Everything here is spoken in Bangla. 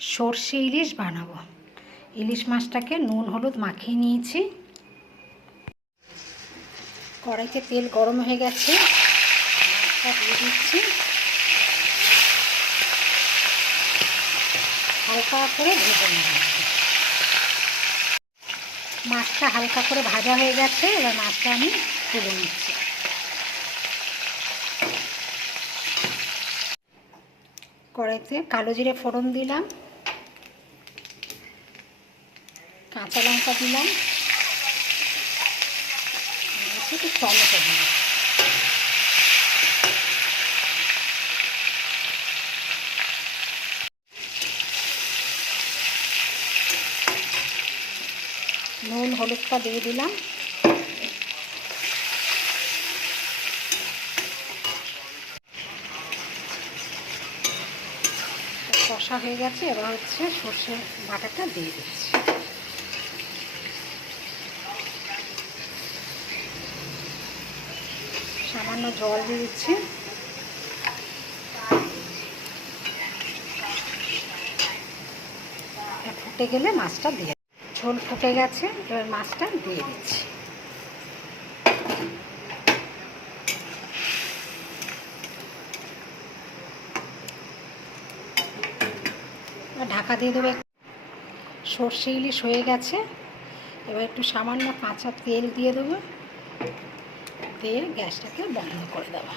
সর্ষে ইলিশ বানাবো। ইলিশ মাছটাকে নুন হলুদ মাখিয়ে নিয়েছি। কড়াইতে তেল গরম হয়ে গেছে, মাছটা দিয়ে দিচ্ছি। হালকা করে ভেজে নেব। মাছটা হালকা করে ভাজা হয়ে গেছে, এবার মাছটা আমি তুলে নিচ্ছি। কড়াইতে কালো জিরে ফোড়ন দিলাম, কাঁচা লঙ্কা দিলাম, একটু টমেটো দিলাম। নুন হলুদটা দিয়ে দিলাম। কষা হয়ে গেছে, এবার হচ্ছে সর্ষে বাটাটা দিয়ে দিচ্ছি। সামান্য জল দিয়ে দিচ্ছি। ফুটে গেলে মাছটা দিয়ে, ঝোল ফুটে গেছে, এবার মাছটা দিয়ে দিচ্ছি। ঢাকা দিয়ে দেবো। সর্ষে ইলিশ হয়ে গেছে, এবার একটু সামান্য কাঁচা তেল দিয়ে দেবো, দিয়ে গ্যাসটাকে বন্ধ করে দেবো।